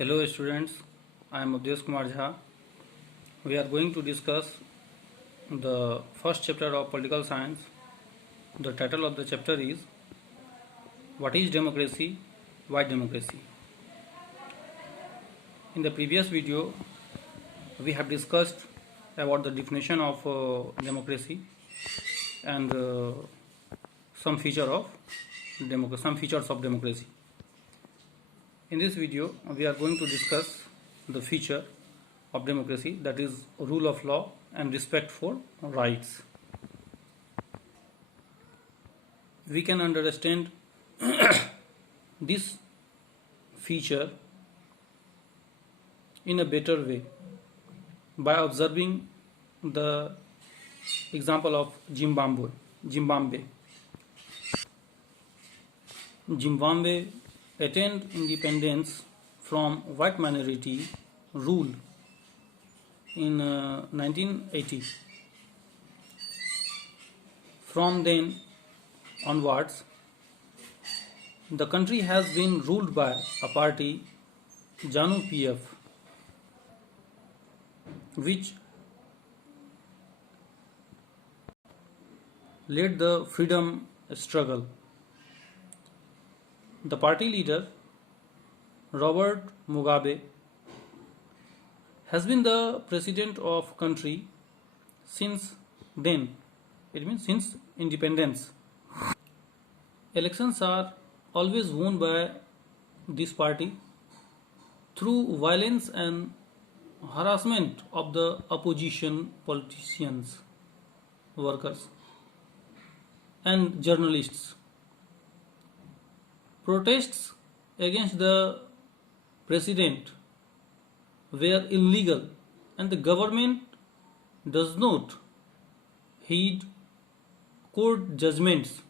Hello students, I am Abdesh Kumar Jha. We are going to discuss the first chapter of political science. The title of the chapter is What is Democracy? Why Democracy? In the previous video, we have discussed about the definition of democracy and some some features of democracy. In this video, we are going to discuss the feature of democracy, that is rule of law and respect for rights. We can understand this feature in a better way by observing the example of Zimbabwe. Zimbabwe attained independence from white minority rule in 1980. From then onwards, the country has been ruled by a party, ZANU PF, which led the freedom struggle. The party leader, Robert Mugabe, has been the president of country since then. It means since independence. Elections are always won by this party through violence and harassment of the opposition politicians, workers, and journalists. Protests against the president were illegal, and the government does not heed court judgments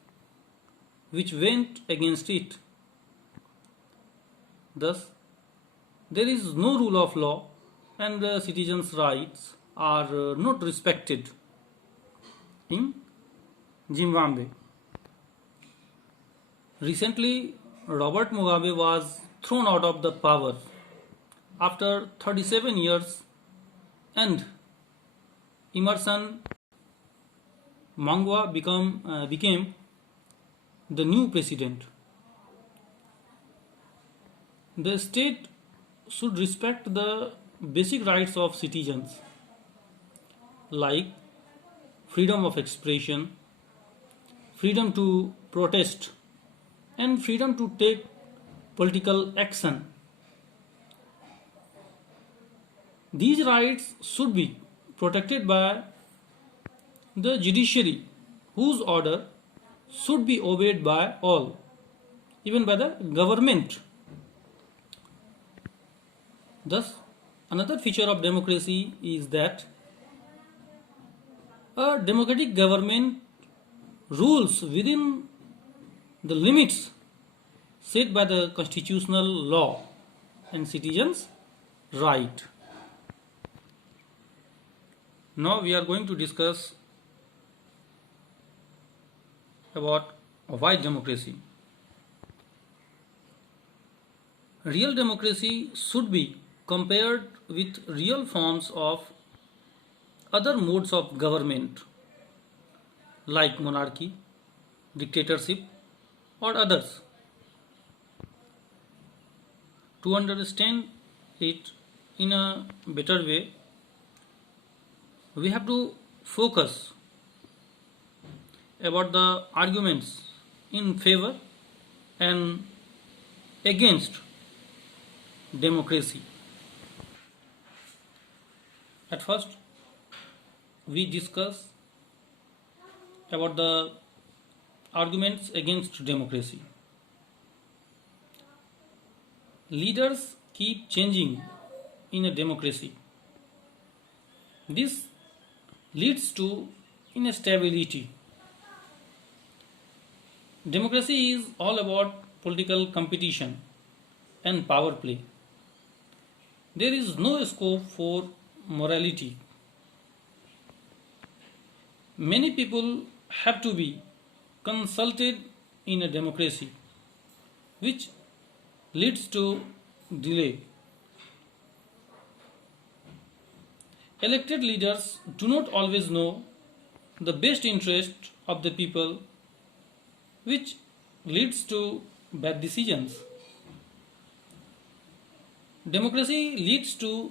which went against it. Thus, there is no rule of law and the citizens' rights are not respected in Zimbabwe. Recently, Robert Mugabe was thrown out of the power after 37 years and Emmerson Mnangagwa became the new president. The state should respect the basic rights of citizens like freedom of expression, freedom to protest, and freedom to take political action. These rights should be protected by the judiciary, whose order should be obeyed by all, even by the government. Thus, another feature of democracy is that a democratic government rules within the limits set by the constitutional law and citizens' right. Now we are going to discuss about why democracy. Real democracy should be compared with real forms of other modes of government like monarchy, dictatorship, or others. To understand it in a better way, we have to focus about the arguments in favor and against democracy. At first, we discuss about the arguments against democracy. Leaders keep changing in a democracy. This leads to instability. Democracy is all about political competition and power play. There is no scope for morality. Many people have to be consulted in a democracy, which leads to delay Elected leaders do not always know the best interest of the people, which leads to bad decisions. Democracy leads to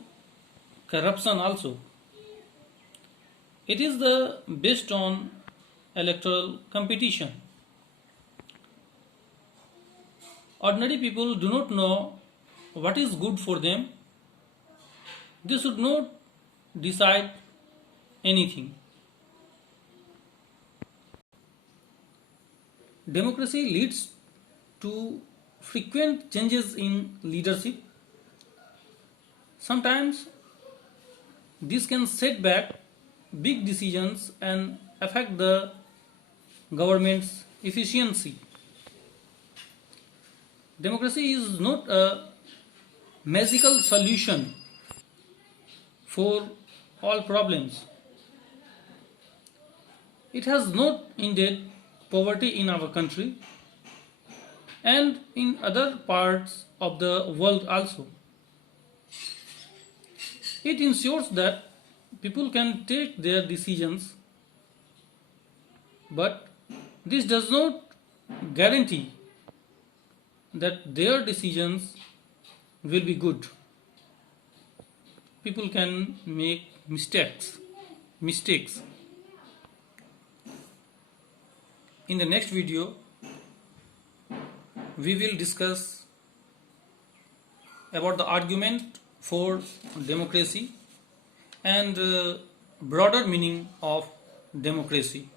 corruption also. It is the based on electoral competition. Ordinary people do not know what is good for them. They should not decide anything. Democracy leads to frequent changes in leadership. Sometimes this can set back big decisions and affect the government's efficiency. Democracy is not a magical solution for all problems. It has not ended poverty in our country and in other parts of the world also. It ensures that people can take their decisions, but this does not guarantee that their decisions will be good. People can make mistakes. In the next video, we will discuss about the argument for democracy and broader meaning of democracy.